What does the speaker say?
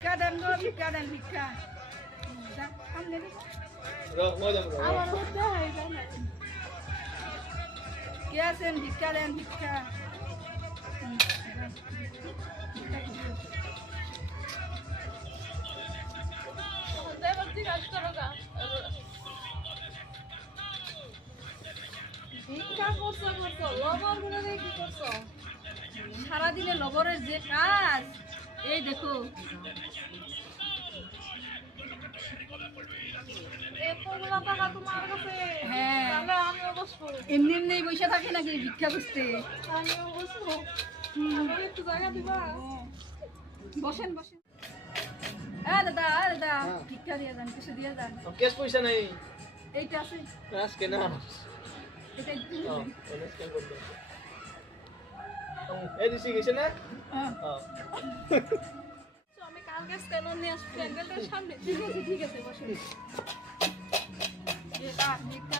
ভিক্ষা দেন গো, ভিক্ষা দেন, ভিক্ষা। যা, সামনে দিন। আমার হতে হয় জানা কে আছেন? ভিক্ষা দেন, ভিক্ষা। যা, ভিক্ষা করো। দেবতি কাজ করো গা ভিক্ষা করছো লবণ গুলো দিয়ে কি করছো সারাদিনে লবরের যে কাজ, এই দেখো। এতগুলো টাকা তোমার কাছে হ্যাঁ। তাহলে আমিও বসবো এমনি এমনি বসে থাকে নাকি ভিক্ষা করতে? আমিও বসবো আমার একটু জায়গা দিবা বসেন, বসেন। দাদা, দাদা, ভিক্ষা দিয়ে যান, কিছু দিয়ে যান। ক্যাশ পয়সা নাই এইটা আছে, আজকে না এটা একটু অনেক স্ক্যান করতে এই দিছি গেছে না হ্যাঁ। আমি কালকে স্ক্যানার নিয়ে আসবো প্যান্ডেলটার সামনে ঠিক আছে, ঠিক আছে, বসেন। ভিক্ষা